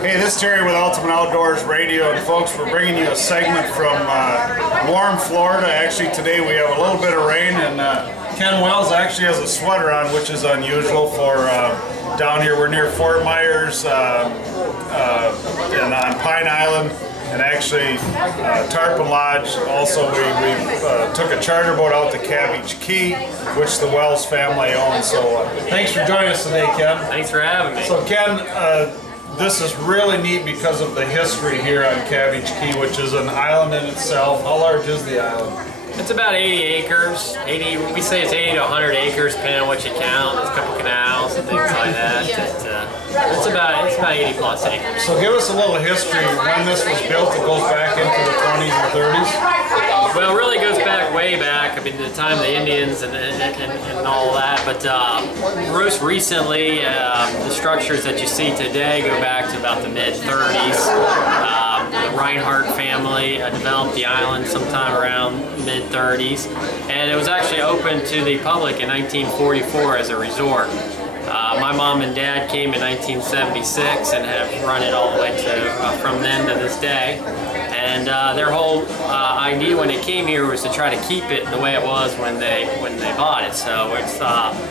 Hey, this is Terry with Ultimate Outdoors Radio, and folks, we're bringing you a segment from warm Florida. Actually, today we have a little bit of rain, and Ken Wells actually has a sweater on, which is unusual for down here. We're near Fort Myers and on Pine Island, and actually Tarpon Lodge. Also, we took a charter boat out to Cabbage Key, which the Wells family owns. So thanks for joining us today, Ken. Thanks for having me. So Ken, this is really neat because of the history here on Cabbage Key, which is an island in itself. How large is the island? It's about 80 acres. We say it's 80 to 100 acres, depending on what you count. There's a couple canals and things like that. It's about 80 plus acres. So give us a little history when this was built. It goes back into the 20s and 30s. Well, it really goes back way back. I mean, the time of the Indians and all that. But most recently, the structures that you see today go back to about the mid-30s. The Reinhardt family developed the island sometime around mid-30s, and it was actually opened to the public in 1944 as a resort. My mom and dad came in 1976 and have run it all the way to from then to this day. And their whole idea when they came here was to try to keep it the way it was when they bought it. So it's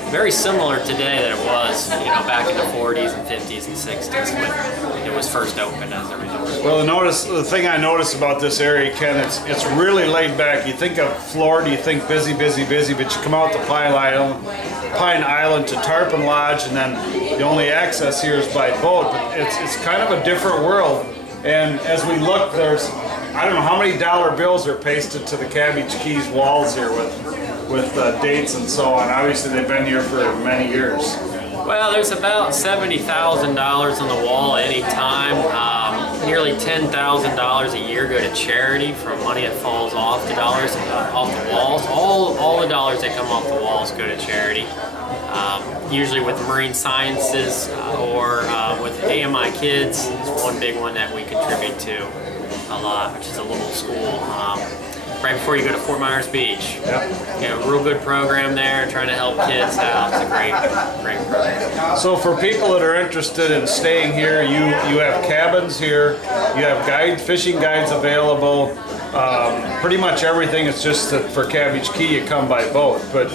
very similar today that it was, back in the 40s and 50s and 60s when it was first opened as a resort. Well, the thing I notice about this area, Ken, it's really laid back. You think of Florida, you think busy, busy, busy, but you come out to Pine Island to Tarpon Lodge, and then the only access here is by boat. But it's kind of a different world. And as we look, there's, I don't know how many dollar bills are pasted to the Cabbage Keys walls here with dates and so on. Obviously, they've been here for many years. Well, there's about $70,000 on the wall at any time. Nearly $10,000 a year go to charity from money that falls off the walls. All the dollars that come off the walls go to charity. Usually with marine sciences or with AMI Kids is one big one that we contribute to a lot, which is a little school right before you go to Fort Myers Beach. Yep. Real good program there, trying to help kids out. It's a great program. So for people that are interested in staying here, you have cabins here, you have fishing guides available. Pretty much everything. It's just that for Cabbage Key you come by boat, but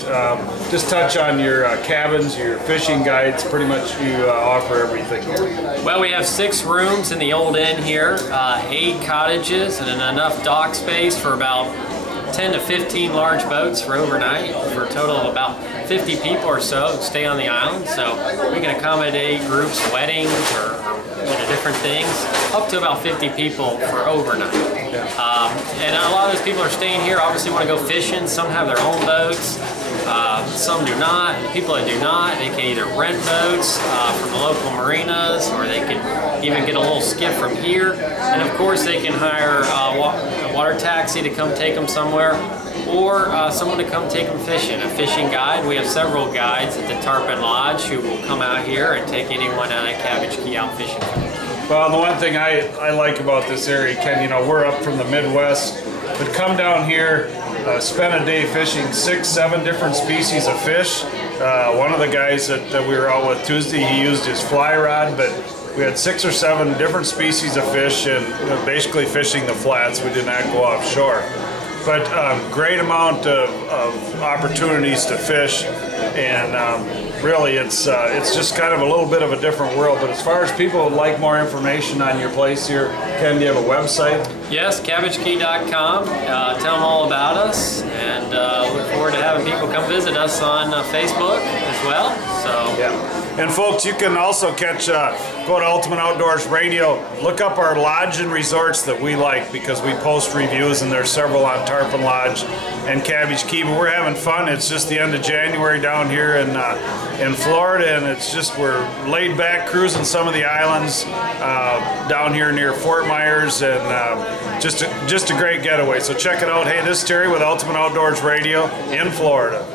just touch on your cabins, your fishing guides. Pretty much you offer everything here. Well, we have 6 rooms in the old inn here, 8 cottages, and enough dock space for about 10 to 15 large boats for overnight, for a total of about 50 people or so who stay on the island. So we can accommodate groups, weddings, or different things, up to about 50 people for overnight. And a lot of those people are staying here, obviously want to go fishing. Some have their own boats, some do not. The people that do not, they can either rent boats from the local marinas, or they can even get a little skiff from here. And of course they can hire a water taxi to come take them somewhere, or someone to come take them fishing, a fishing guide. We have several guides at the Tarpon Lodge who will come out here and take anyone out at Cabbage Key out fishing. Well, the one thing I like about this area, Ken, we're up from the Midwest, but come down here, spend a day fishing 6, 7 different species of fish. One of the guys that we were out with Tuesday, he used his fly rod, but we had 6 or 7 different species of fish, and basically fishing the flats. We did not go offshore. But great amount of opportunities to fish, and really it's just kind of a little bit of a different world. But as far as people would like more information on your place here, Ken, do you have a website? Yes, cabbagekey.com. Tell them all about us, and look forward to having people come visit us on Facebook as well. So yeah. And folks, you can also catch, go to Ultimate Outdoors Radio, look up our lodge and resorts that we like, because we post reviews, and there's several on Tarpon Lodge and Cabbage Key. But we're having fun. It's just the end of January down here in Florida, and it's just, we're laid back cruising some of the islands down here near Fort Myers, and just a great getaway. So check it out. Hey, this is Terry with Ultimate Outdoors Radio in Florida.